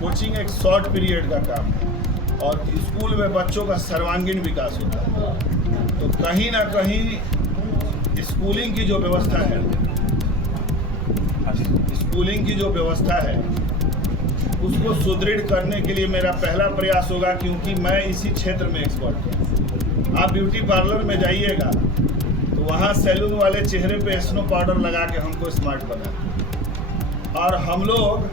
Coaching एक short period का काम है और स्कूल में बच्चों का सर्वांगीण विकास होता है। तो कहीं ना कहीं स्कूलिंग की जो व्यवस्था है उसको सुदृढ़ करने के लिए मेरा पहला प्रयास होगा, क्योंकि मैं इसी क्षेत्र में एक्सपर्ट हूँ। आप ब्यूटी पार्लर में जाइएगा तो वहाँ सैलून वाले चेहरे पे स्नो पाउडर लगा के हमको स्मार्ट बनाते हैं और हम लोग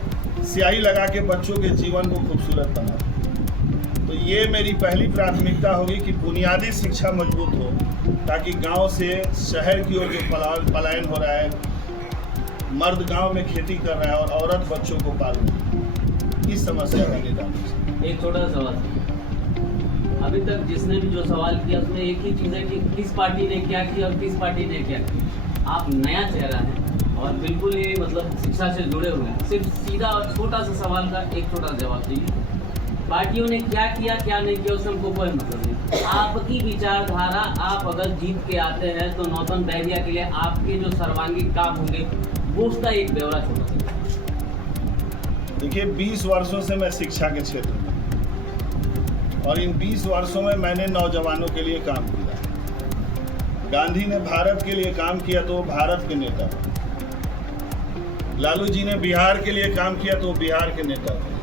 स्याही लगा के बच्चों के जीवन को खूबसूरत बनाते हैं। तो ये मेरी पहली प्राथमिकता होगी कि बुनियादी शिक्षा मजबूत हो, ताकि गांव से शहर की ओर जो पलायन हो रहा है, मर्द गांव में खेती कर रहा है और औरत बच्चों को पाल रही है, इस समस्या का निदान। एक छोटा सा सवाल, अभी तक जिसने भी जो सवाल किया उसमें एक ही चीज़ है कि किस पार्टी ने क्या किया और किस पार्टी ने क्या किया। आप नया चेहरा है और बिल्कुल ही मतलब शिक्षा से जुड़े हुए हैं, सिर्फ सीधा और छोटा सा सवाल का एक छोटा जवाब दीजिए। पार्टियों ने क्या किया क्या नहीं किया उससे हमको कोई मतलब नहीं। आपकी विचारधारा, आप अगर जीत के आते हैं तो नौतन बहरिया के लिए आपके जो सर्वांगीण काम होंगे वो उसका एक ब्यौरा छोटा सा। देखिए, 20 वर्षों से मैं शिक्षा के क्षेत्र में और इन 20 वर्षों में मैंने नौजवानों के लिए काम किया। गांधी ने भारत के लिए काम किया तो वो भारत के नेता थे। लालू जी ने बिहार के लिए काम किया तो वो बिहार के नेता थे।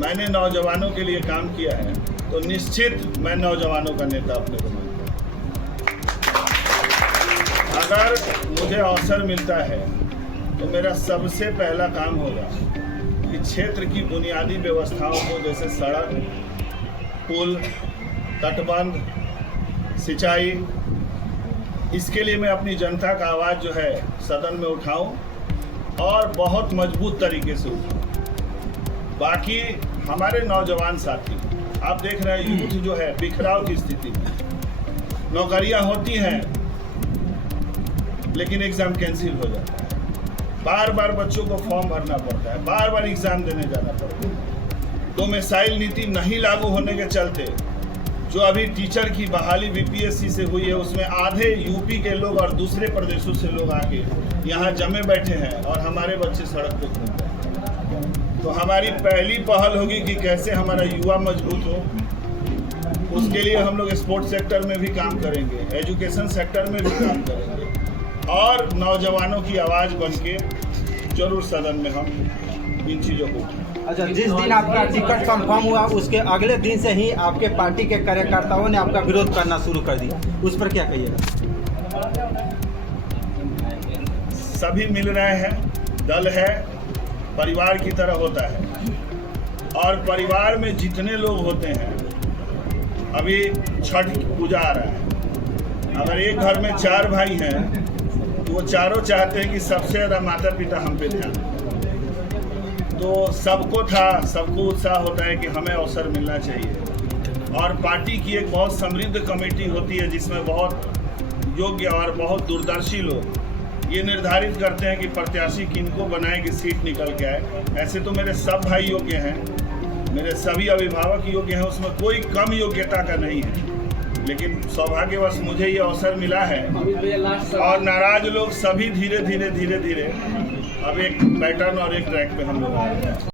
मैंने नौजवानों के लिए काम किया है तो निश्चित मैं नौजवानों का नेता अपने को मानता हूं। अगर मुझे अवसर मिलता है तो मेरा सबसे पहला काम होगा कि क्षेत्र की बुनियादी व्यवस्थाओं को, जैसे सड़क, पुल, तटबंध, सिंचाई, इसके लिए मैं अपनी जनता का आवाज़ जो है सदन में उठाऊं और बहुत मजबूत तरीके से उठाऊं। बाकी हमारे नौजवान साथी, आप देख रहे हैं यूथ जो है बिखराव की स्थिति में, नौकरियां होती हैं लेकिन एग्ज़ाम कैंसिल हो जाता है, बार बार बच्चों को फॉर्म भरना पड़ता है, बार बार एग्ज़ाम देने जाना पड़ता है। तो मिसाइल नीति नहीं लागू होने के चलते जो अभी टीचर की बहाली बीपीएससी से हुई है उसमें आधे यूपी के लोग और दूसरे प्रदेशों से लोग आके यहाँ जमे बैठे हैं और हमारे बच्चे सड़क पे घूम रहे हैं। तो हमारी पहली पहल होगी कि कैसे हमारा युवा मजबूत हो। उसके लिए हम लोग स्पोर्ट्स सेक्टर में भी काम करेंगे, एजुकेशन सेक्टर में भी काम करेंगे और नौजवानों की आवाज़ बन के जरूर सदन में हम इन चीज़ों को। अच्छा, जिस दिन आपका टिकट कंफर्म हुआ उसके अगले दिन से ही आपके पार्टी के कार्यकर्ताओं ने आपका विरोध करना शुरू कर दिया, उस पर क्या कहिएगा? सभी मिल रहे हैं, दल है, परिवार की तरह होता है और परिवार में जितने लोग होते हैं, अभी छठ पूजा आ रहा है, अगर एक घर में 4 भाई हैं तो वो चारों चाहते हैं कि सबसे ज़्यादा माता पिता हम पे ध्यान। तो सबको उत्साह होता है कि हमें अवसर मिलना चाहिए और पार्टी की एक बहुत समृद्ध कमेटी होती है जिसमें बहुत योग्य और बहुत दूरदर्शी लोग ये निर्धारित करते हैं कि प्रत्याशी किनको बनाए कि सीट निकल के आए। ऐसे तो मेरे सब भाई योग्य हैं, मेरे सभी अभिभावक योग्य हैं, उसमें कोई कम योग्यता का नहीं है, लेकिन सौभाग्यवश मुझे ये अवसर मिला है और नाराज लोग सभी धीरे धीरे अब एक पैटर्न और एक ट्रैक पे हम लोग आ रहे हैं।